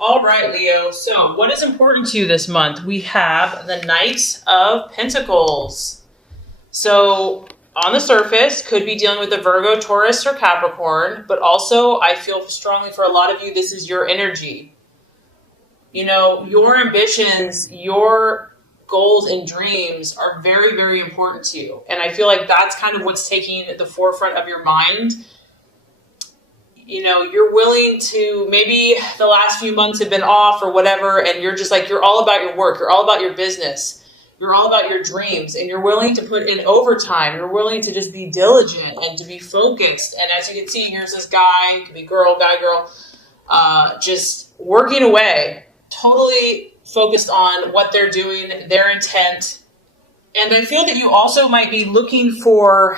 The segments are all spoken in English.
All right, Leo. So, what is important to you this month? We have the Knight of Pentacles. So, on the surface, could be dealing with the Virgo, Taurus, or Capricorn, but also I feel strongly for a lot of you, this is your energy. You know, your ambitions, your goals and dreams are very, very important to you. And I feel like that's kind of what's taking the forefront of your mind. You know, you're willing to, maybe the last few months have been off or whatever, and you're just like, you're all about your work, you're all about your business, you're all about your dreams, and you're willing to put in overtime, you're willing to just be diligent and to be focused. And as you can see, here's this guy, could be girl, guy, girl, just working away, totally focused on what they're doing, their intent. And I feel that you also might be looking for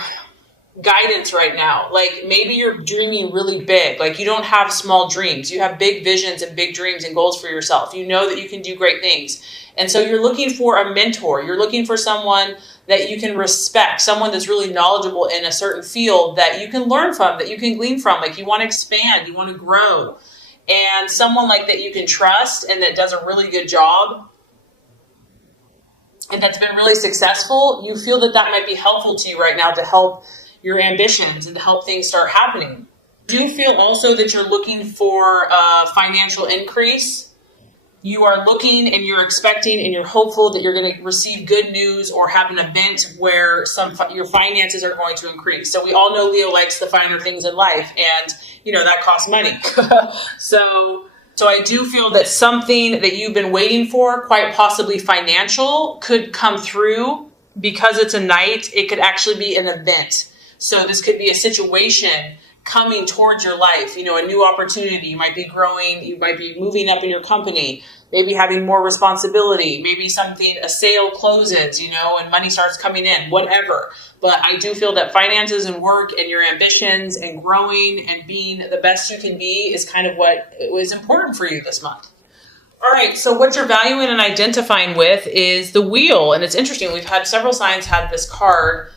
guidance right now. Like maybe you're dreaming really big. Like you don't have small dreams. You have big visions and big dreams and goals for yourself. You know that you can do great things. And so you're looking for a mentor. You're looking for someone that you can respect, someone that's really knowledgeable in a certain field that you can learn from, that you can glean from. Like you want to expand, you want to grow. And someone like that you can trust and that does a really good job and that's been really successful, you feel that that might be helpful to you right now to help your ambitions and to help things start happening. Do you feel also that you're looking for a financial increase? You are looking and you're expecting and you're hopeful that you're going to receive good news or have an event where your finances are going to increase. So we all know Leo likes the finer things in life, and you know that costs money. So I do feel that something that you've been waiting for, quite possibly financial, could come through. Because it's a knight, it could actually be an event. So this could be a situation coming towards your life, you know, a new opportunity. You might be growing, you might be moving up in your company, maybe having more responsibility, maybe a sale closes, you know, and money starts coming in, whatever. But I do feel that finances and work and your ambitions and growing and being the best you can be is kind of what was important for you this month. All right, so what you're valuing and identifying with is the wheel. And it's interesting, we've had several signs have this card.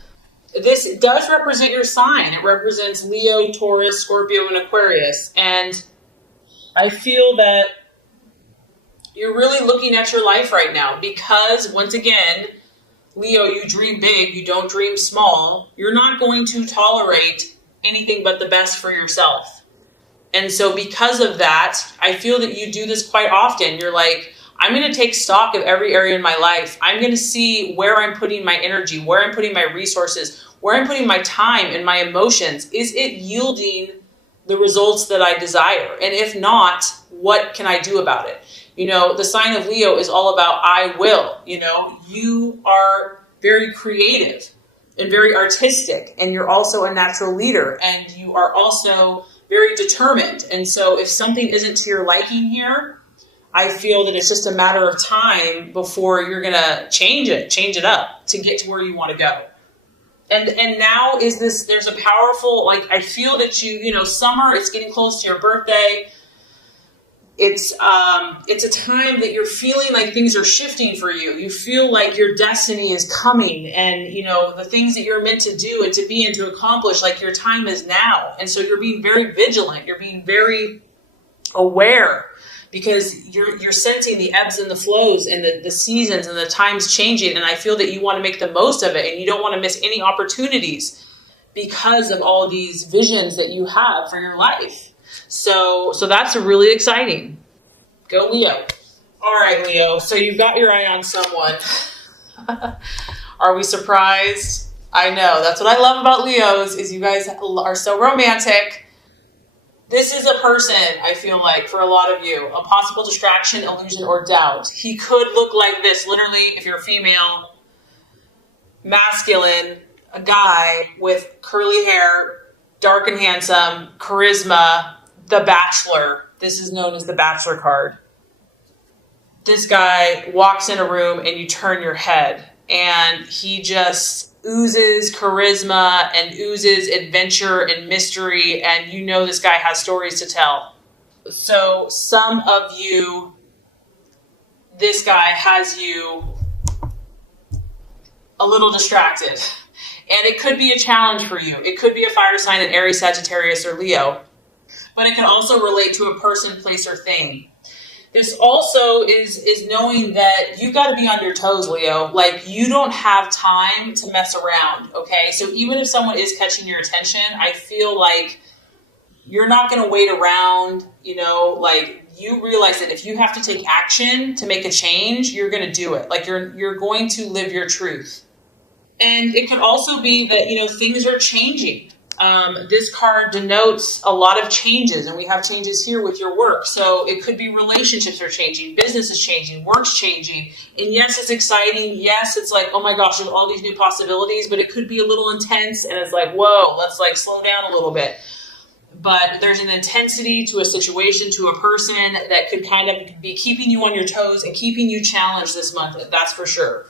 This does represent your sign. It represents Leo, Taurus, Scorpio, and Aquarius. And I feel that you're really looking at your life right now because, once again, Leo, you dream big, you don't dream small. You're not going to tolerate anything but the best for yourself. And so because of that, I feel that you do this quite often. You're like, I'm going to take stock of every area in my life. I'm going to see where I'm putting my energy, where I'm putting my resources, where I'm putting my time and my emotions. Is it yielding the results that I desire? And if not, what can I do about it? You know, the sign of Leo is all about I will. You know, you are very creative and very artistic, and you're also a natural leader, and you are also very determined. And so if something isn't to your liking here, I feel that it's just a matter of time before you're going to change it up to get to where you want to go. And now there's a powerful, like, I feel that summer, it's getting close to your birthday. It's a time that you're feeling like things are shifting for you. You feel like your destiny is coming, and the things that you're meant to do and to be and to accomplish, like your time is now. And so you're being very vigilant. You're being very aware because you're sensing the ebbs and the flows and the seasons and the times changing. And I feel that you want to make the most of it, and you don't want to miss any opportunities because of all these visions that you have for your life. So that's really exciting. Go Leo. All right, Leo. So you've got your eye on someone. Are we surprised? I know. That's what I love about Leos is you guys are so romantic. This is a person, I feel like, for a lot of you, a possible distraction, illusion, or doubt. He could look like this, literally, if you're female, masculine, a guy with curly hair, dark and handsome, charisma, the Bachelor. This is known as the Bachelor card. This guy walks in a room and you turn your head, and he just oozes charisma and oozes adventure and mystery, and this guy has stories to tell. So some of you, this guy has you a little distracted, and it could be a challenge for you. It could be a fire sign in Aries, Sagittarius, or Leo, but it can also relate to a person, place, or thing. This also is knowing that you've got to be on your toes, Leo. Like, you don't have time to mess around, okay? So even if someone is catching your attention, I feel like you're not going to wait around, like, you realize that if you have to take action to make a change, you're going to do it. Like, you're going to live your truth. And it could also be that, things are changing. This card denotes a lot of changes, and we have changes here with your work. So it could be relationships are changing, business is changing, work's changing. And yes, it's exciting. Yes, it's like, oh my gosh, there's all these new possibilities, but it could be a little intense, and it's like, whoa, let's like slow down a little bit. But there's an intensity to a situation, to a person that could kind of be keeping you on your toes and keeping you challenged this month. That's for sure.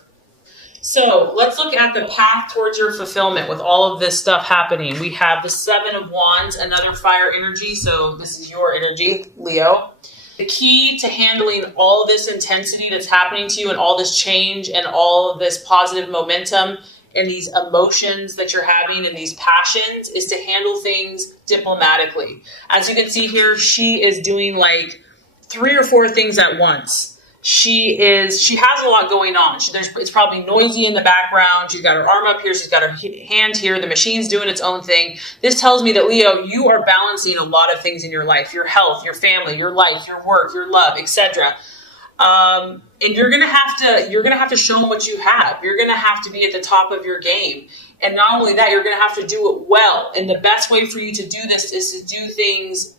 So let's look at the path towards your fulfillment with all of this stuff happening. We have the Seven of Wands, another fire energy. So this is your energy, Leo. The key to handling all this intensity that's happening to you and all this change and all of this positive momentum and these emotions that you're having and these passions is to handle things diplomatically. As you can see here, she is doing like 3 or 4 things at once. She has a lot going on. It's probably noisy in the background. She's got her arm up here. She's got her hand here. The machine's doing its own thing. This tells me that, Leo, you are balancing a lot of things in your life, your health, your family, your life, your work, your love, etc. And you're gonna have to show them what you have. You're gonna have to be at the top of your game. And not only that, you're gonna have to do it well. And the best way for you to do this is to do things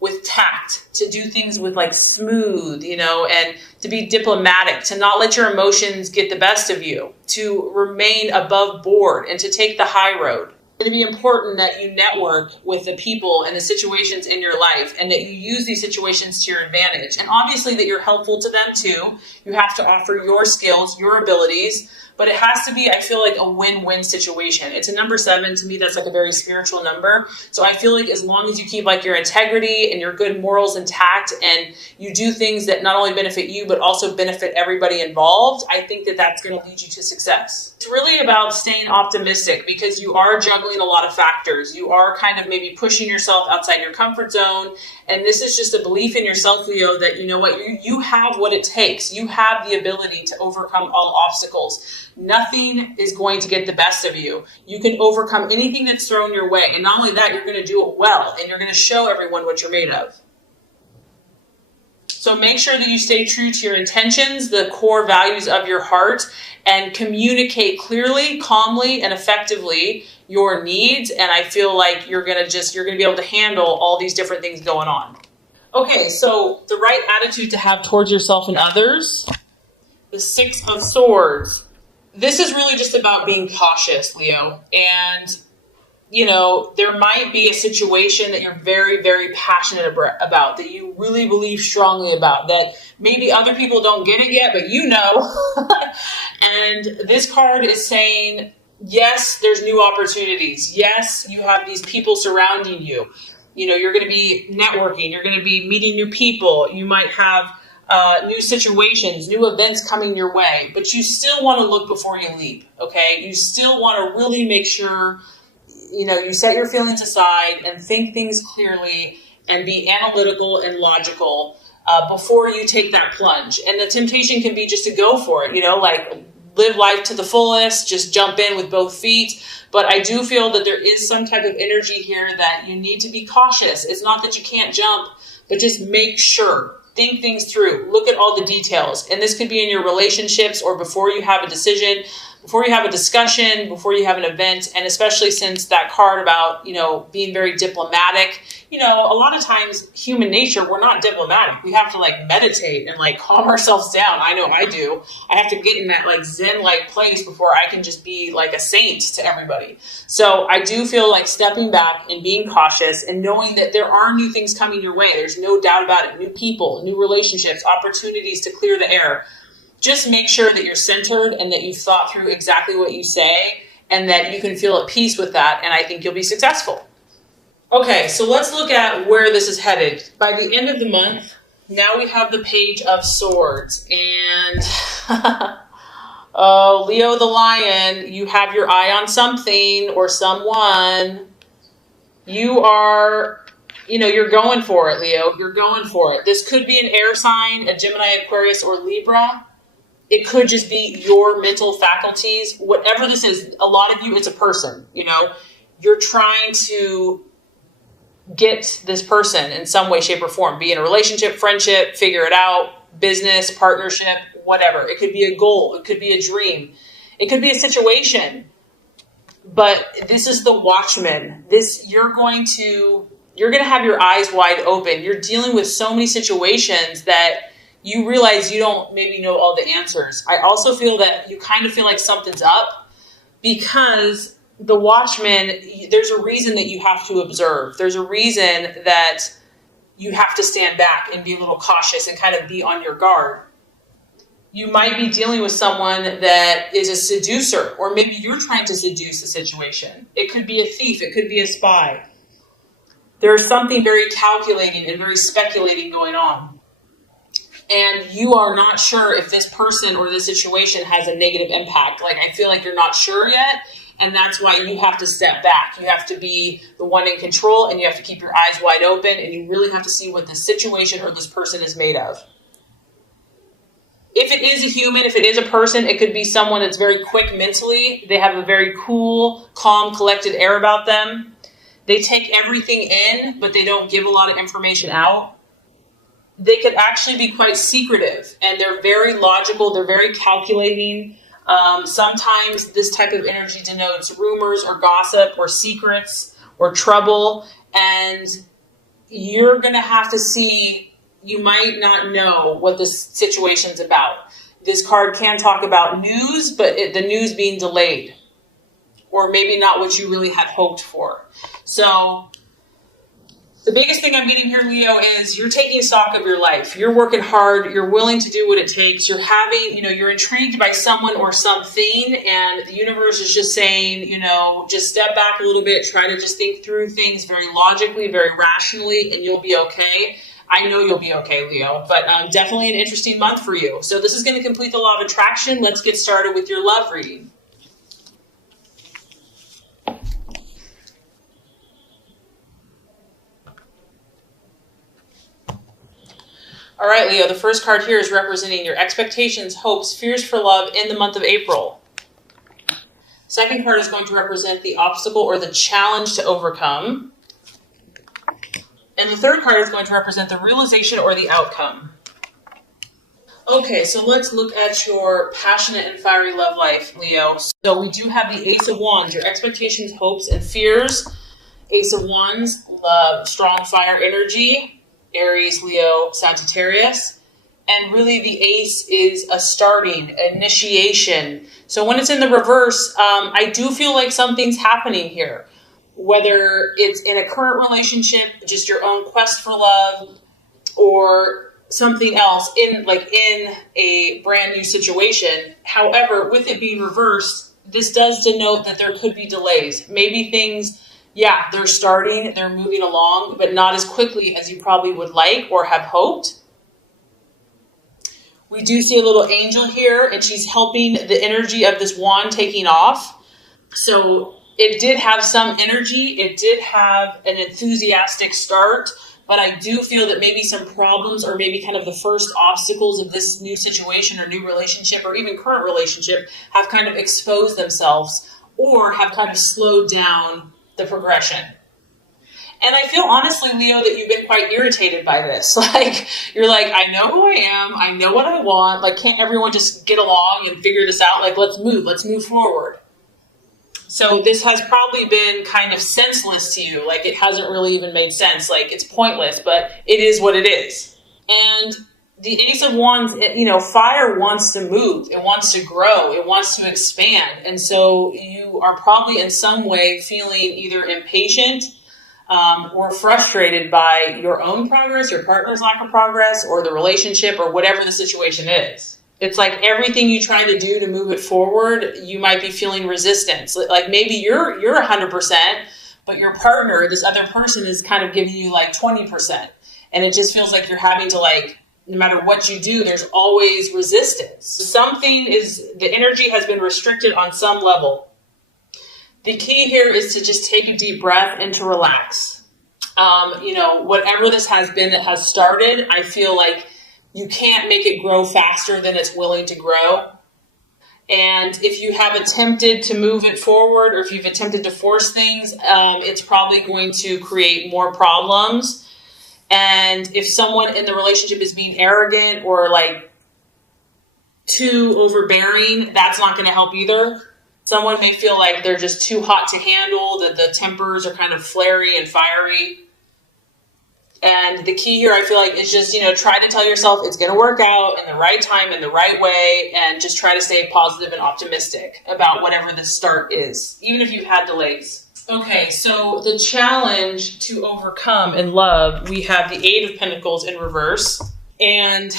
with tact, to do things with like smooth, and to be diplomatic, to not let your emotions get the best of you, to remain above board and to take the high road. It's going to be important that you network with the people and the situations in your life and that you use these situations to your advantage. And obviously that you're helpful to them too. You have to offer your skills, your abilities, but it has to be, I feel like, a win-win situation. It's a number 7. To me, that's like a very spiritual number. So I feel like as long as you keep like your integrity and your good morals intact and you do things that not only benefit you, but also benefit everybody involved, I think that that's going to lead you to success. It's really about staying optimistic because you are juggling a lot of factors. You are kind of maybe pushing yourself outside your comfort zone. And this is just a belief in yourself, Leo, that you know what, you have what it takes. You have the ability to overcome all obstacles. Nothing is going to get the best of you. You can overcome anything that's thrown your way. And not only that, you're going to do it well. And you're going to show everyone what you're made of. So make sure that you stay true to your intentions, the core values of your heart, and communicate clearly, calmly, and effectively your needs. And I feel like you're going to be able to handle all these different things going on. Okay, so the right attitude to have towards yourself and others, the 6 of Swords. This is really just about being cautious, Leo. And, there might be a situation that you're very, very passionate about, that you really believe strongly about, that maybe other people don't get it yet, but you know. And this card is saying, yes, there's new opportunities. Yes, you have these people surrounding you. You're going to be networking. You're going to be meeting new people. You might have new situations, new events coming your way, but you still want to look before you leap, okay? You still want to really make sure, you set your feelings aside and think things clearly and be analytical and logical before you take that plunge. And the temptation can be just to go for it, like live life to the fullest, just jump in with both feet. But I do feel that there is some type of energy here that you need to be cautious. It's not that you can't jump, but just make sure. Think things through. Look at all the details. And this could be in your relationships or before you have a decision, before you have a discussion, before you have an event. And especially since that card about, being very diplomatic, a lot of times human nature, we're not diplomatic. We have to like meditate and like calm ourselves down. I know I do. I have to get in that like Zen-like place before I can just be like a saint to everybody. So I do feel like stepping back and being cautious and knowing that there are new things coming your way. There's no doubt about it. New people, new relationships, opportunities to clear the air. Just make sure that you're centered and that you've thought through exactly what you say and that you can feel at peace with that. And I think you'll be successful. Okay, so let's look at where this is headed. By the end of the month, now we have the Page of Swords. And, oh, Leo the Lion, you have your eye on something or someone. You are You're going for it, Leo. You're going for it. This could be an air sign, a Gemini, Aquarius, or Libra. It could just be your mental faculties. Whatever this is, a lot of you, it's a person, You're trying to get this person in some way, shape, or form. Be in a relationship, friendship, figure it out, business, partnership, whatever. It could be a goal. It could be a dream. It could be a situation. But this is the Watchman. You're going to have your eyes wide open. You're dealing with so many situations that you realize you don't maybe know all the answers. I also feel that you kind of feel like something's up because the Watchman, there's a reason that you have to observe. There's a reason that you have to stand back and be a little cautious and kind of be on your guard. You might be dealing with someone that is a seducer, or maybe you're trying to seduce a situation. It could be a thief. It could be a spy. There's something very calculating and very speculating going on. And you are not sure if this person or this situation has a negative impact. Like, I feel like you're not sure yet. And that's why you have to step back. You have to be the one in control, and you have to keep your eyes wide open, and you really have to see what this situation or this person is made of. If it is a human, if it is a person, it could be someone that's very quick mentally. They have a very cool, calm, collected air about them. They take everything in, but they don't give a lot of information out. They could actually be quite secretive, and they're very logical. They're very calculating. Sometimes this type of energy denotes rumors or gossip or secrets or trouble, and you're going to have to see. You might not know what this situation's about. This card can talk about news, but the news being delayed, or maybe not what you really had hoped for. So the biggest thing I'm getting here, Leo, is you're taking stock of your life. You're working hard. You're willing to do what it takes. You're having, you're intrigued by someone or something, and the universe is just saying, just step back a little bit. Try to just think through things very logically, very rationally, and you'll be okay. I know you'll be okay, Leo, but definitely an interesting month for you. So this is going to complete the law of attraction. Let's get started with your love reading. All right, Leo, the first card here is representing your expectations, hopes, fears for love in the month of April. Second card is going to represent the obstacle or the challenge to overcome. And the third card is going to represent the realization or the outcome. Okay, so let's look at your passionate and fiery love life, Leo. So we do have the Ace of Wands, your expectations, hopes, and fears. Ace of Wands, love, strong fire energy, Aries, Leo, Sagittarius. And really the Ace is a starting, initiation. So when it's in the reverse, I do feel like something's happening here. Whether it's in a current relationship, just your own quest for love, or something else in a brand new situation. However, with it being reversed, this does denote that there could be delays. Maybe things, they're starting, they're moving along, but not as quickly as you probably would like or have hoped. We do see a little angel here, and she's helping the energy of this wand taking off. So it did have some energy. It did have an enthusiastic start, but I do feel that maybe some problems or maybe kind of the first obstacles of this new situation or new relationship or even current relationship have kind of exposed themselves or have kind of slowed down the progression. And I feel honestly, Leo, that you've been quite irritated by this. You're like, I know who I am. I know what I want. Can't everyone just get along and figure this out? Let's move forward. So this has probably been kind of senseless to you. It hasn't really even made sense. It's pointless, but it is what it is. And the Ace of Wands, fire wants to move. It wants to grow. It wants to expand. And so you are probably in some way feeling either impatient or frustrated by your own progress, your partner's lack of progress, or the relationship, or whatever the situation is. It's like everything you try to do to move it forward, you might be feeling resistance. Maybe you're 100%, but your partner, this other person, is kind of giving you 20%. And it just feels like you're having to no matter what you do, there's always resistance. The energy has been restricted on some level. The key here is to just take a deep breath and to relax. Whatever this has been that has started, I feel like you can't make it grow faster than it's willing to grow. And if you have attempted to move it forward, or if you've attempted to force things, it's probably going to create more problems. And if someone in the relationship is being arrogant or like too overbearing, that's not going to help either. Someone may feel like they're just too hot to handle, that the tempers are kind of flary and fiery. And the key here, I feel like, is just, try to tell yourself it's going to work out in the right time, in the right way, and just try to stay positive and optimistic about whatever the start is, even if you've had delays. Okay, so the challenge to overcome in love, we have the Eight of Pentacles in reverse. And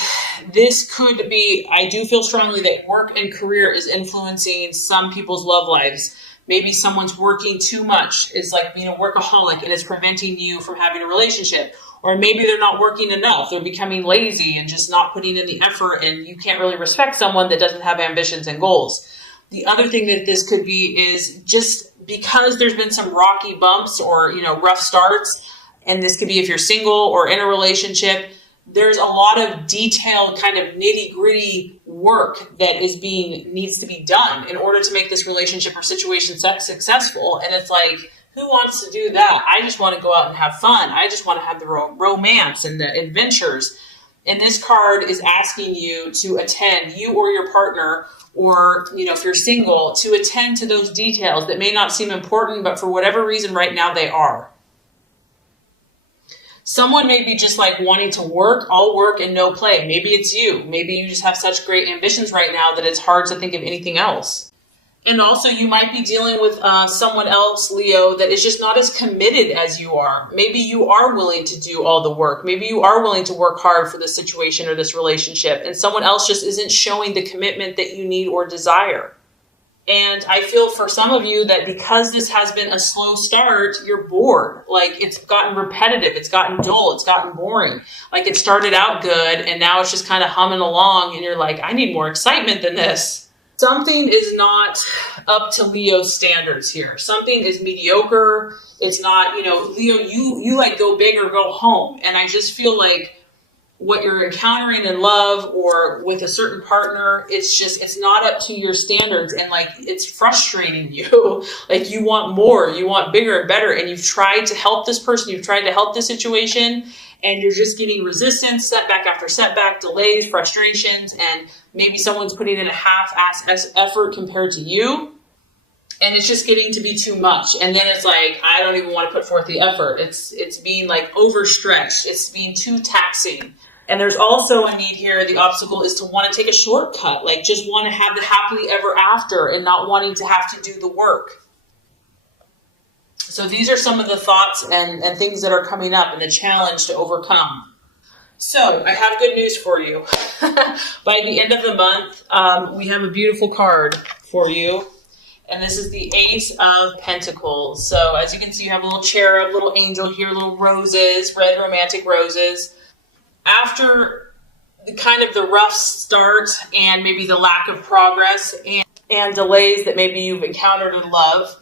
this could be, I do feel strongly that work and career is influencing some people's love lives. Maybe someone's working too much, is like being a workaholic, and it's preventing you from having a relationship. Or maybe they're not working enough. They're becoming lazy and just not putting in the effort, and you can't really respect someone that doesn't have ambitions and goals. The other thing that this could be is just because there's been some rocky bumps or, rough starts, and this could be if you're single or in a relationship, there's a lot of detailed kind of nitty-gritty work that needs to be done in order to make this relationship or situation successful. And it's like, who wants to do that? I just want to go out and have fun. I just want to have the romance and the adventures. And this card is asking you to attend, you or your partner, or, if you're single, to attend to those details that may not seem important, but for whatever reason right now they are. Someone may be just like wanting to work, all work and no play. Maybe it's you. Maybe you just have such great ambitions right now that it's hard to think of anything else. And also you might be dealing with someone else, Leo, that is just not as committed as you are. Maybe you are willing to do all the work. Maybe you are willing to work hard for this situation or this relationship, and someone else just isn't showing the commitment that you need or desire. And I feel for some of you that because this has been a slow start, you're bored. Like, it's gotten repetitive, it's gotten dull, it's gotten boring. Like, it started out good and now it's just kind of humming along and you're like, I need more excitement than this. Something is not up to Leo's standards here. Something is mediocre. It's not, Leo, you like go big or go home. And I just feel like what you're encountering in love or with a certain partner, it's not up to your standards, and like it's frustrating you. Like, you want more, you want bigger and better, and you've tried to help this person, you've tried to help this situation, and you're just getting resistance, setback after setback, delays, frustrations, and maybe someone's putting in a half-ass effort compared to you. And it's just getting to be too much. And then it's like, I don't even want to put forth the effort. It's being like overstretched. It's being too taxing. And there's also a need here. The obstacle is to want to take a shortcut. Like, just want to have the happily ever after and not wanting to have to do the work. So these are some of the thoughts and things that are coming up and the challenge to overcome. So I have good news for you. By the end of the month, we have a beautiful card for you. And this is the Ace of Pentacles. So as you can see, you have a little cherub, little angel here, little roses, red romantic roses. After the rough start and maybe the lack of progress and delays that maybe you've encountered in love,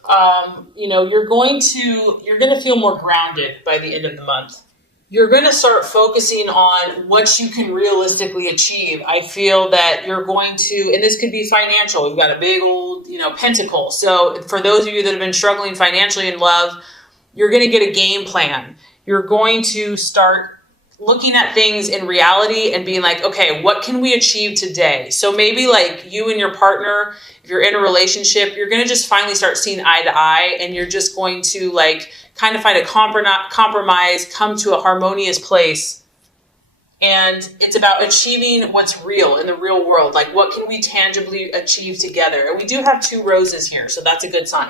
you're going to feel more grounded by the end of the month. You're going to start focusing on what you can realistically achieve. I feel that you're going to, and this could be financial. You've got a big old, pentacle. So for those of you that have been struggling financially in love, you're going to get a game plan. You're going to start looking at things in reality and being like, okay, what can we achieve today? So maybe like you and your partner, if you're in a relationship, you're going to just finally start seeing eye to eye, and you're just going to kind of find a compromise, come to a harmonious place. And it's about achieving what's real in the real world. Like, what can we tangibly achieve together? And we do have 2 roses here, so that's a good sign.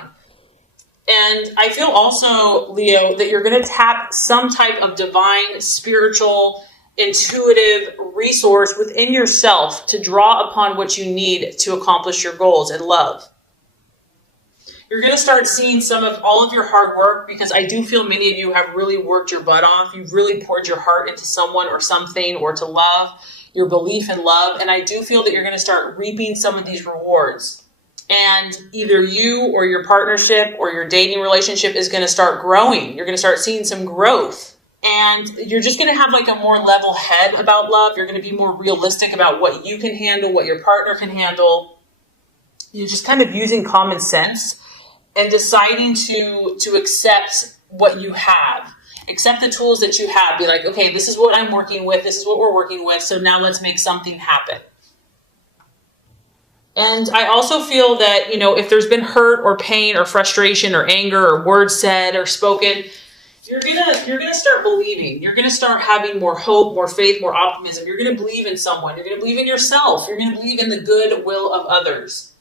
And I feel also, Leo, that you're going to tap some type of divine, spiritual, intuitive resource within yourself to draw upon what you need to accomplish your goals in love. You're going to start seeing some of all of your hard work, because I do feel many of you have really worked your butt off. You've really poured your heart into someone or something, or to love, your belief in love. And I do feel that you're going to start reaping some of these rewards. And either you or your partnership or your dating relationship is going to start growing. You're going to start seeing some growth. And you're just going to have like a more level head about love. You're going to be more realistic about what you can handle, what your partner can handle. You're just kind of using common sense and deciding to accept what you have. Accept the tools that you have. Be like, okay, this is what I'm working with. This is what we're working with. So now let's make something happen. And I also feel that, if there's been hurt or pain or frustration or anger or words said or spoken, you're gonna start believing. You're gonna start having more hope, more faith, more optimism. You're gonna believe in someone. You're gonna believe in yourself. You're gonna believe in the good will of others.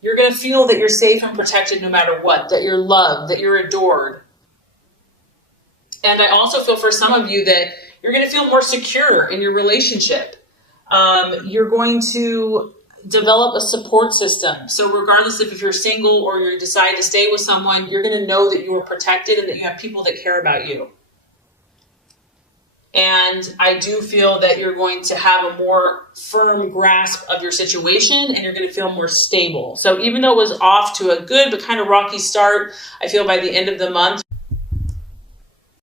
You're gonna feel that you're safe and protected no matter what, that you're loved, that you're adored. And I also feel for some of you that you're gonna feel more secure in your relationship. You're going to develop a support system. So regardless if you're single or you decide to stay with someone, you're going to know that you are protected and that you have people that care about you. And I do feel that you're going to have a more firm grasp of your situation and you're going to feel more stable. So even though it was off to a good but kind of rocky start, I feel by the end of the month,